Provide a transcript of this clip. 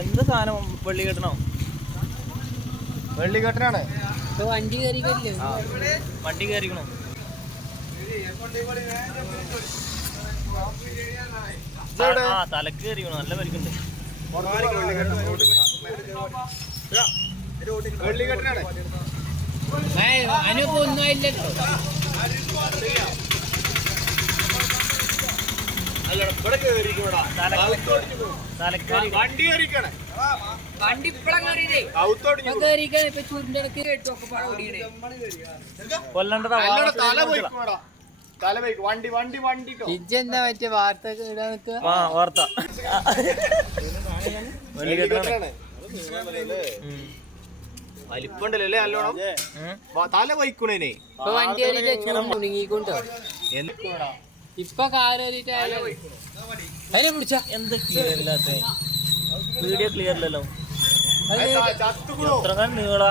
എന്ത് സാധനം വെള്ളി കെട്ടണോ? വെള്ളി കെട്ടനാണ്. വണ്ടി കയറിക്കല്ലേ? വണ്ടി കയറിക്കണോ? തലക്ക് കയറിക്കണോ? നല്ല പരിക്കുണ്ട്. വെള്ളി കെട്ടനാണ്. അനുപ്പോ ഒന്നും ഇല്ലല്ലോ. വണ്ടി ഇപ്പഴാ കയറിയതേ. ഇപ്പൊ ചൂടിന്റെ ഇടയ്ക്ക് കേട്ടു ഒക്കെ പാടെ ഓടിയണേ. ഇജ്ജെന്താ മറ്റേ വാർത്ത ഇടാൻ നിൽക്കുക? വാർത്ത വലിപ്പുണ്ടല്ലേ നല്ലോണം. തല വയ്ക്കണേനെ. ഇപ്പൊ വണ്ടി മുണുങ്ങിക്കൊണ്ടോ? ഇപ്പൊ കാറിട്ട് അതിനെ പിടിച്ച എന്ത് ക്ലിയർ ഇല്ലാത്ത വീഡിയോ ക്ലിയർ ഇല്ലല്ലോ. എത്ര നീളാ